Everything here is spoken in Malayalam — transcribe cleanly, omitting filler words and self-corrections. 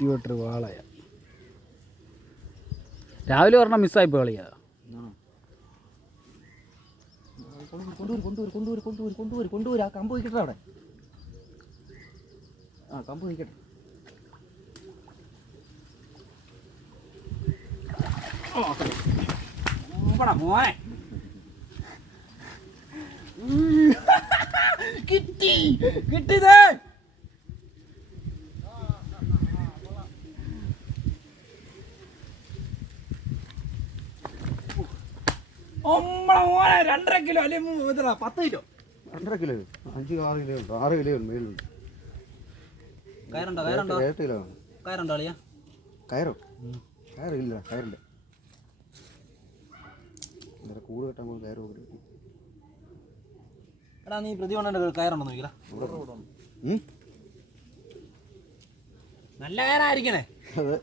ഇരുപത്തെട്ട് വാളയ രാവിലെ പറഞ്ഞാൽ മിസ്സായിപ്പോ കളിയാ. കൊണ്ടുവരും ആ കമ്പ് വയ്ക്കട്ടെ അവിടെ. ആ കമ്പ് വയ്ക്കട്ടെ. മോനെ കിട്ടി കിട്ടിയതേ. മോനെ 2.5 കിലോ അല്ലെങ്കിൽ 10 കിലോ. 2.5 കിലോ 5-6 കിലോ ഉണ്ട്. 6 കിലോ മേലുണ്ട്. കയറുണ്ടോ കയറുണ്ടോ അളിയാ? കയറോ? കയറില്ല, കയറില്ല. കൂട് കെട്ടാൻ കൊണ്ട് കയറ് കിട്ടി. എടാ നീ പ്രതിമണ്ണ കയറുണ്ടോ നോക്കില്ല. നല്ല കയറായിരിക്കണേ. അതെ.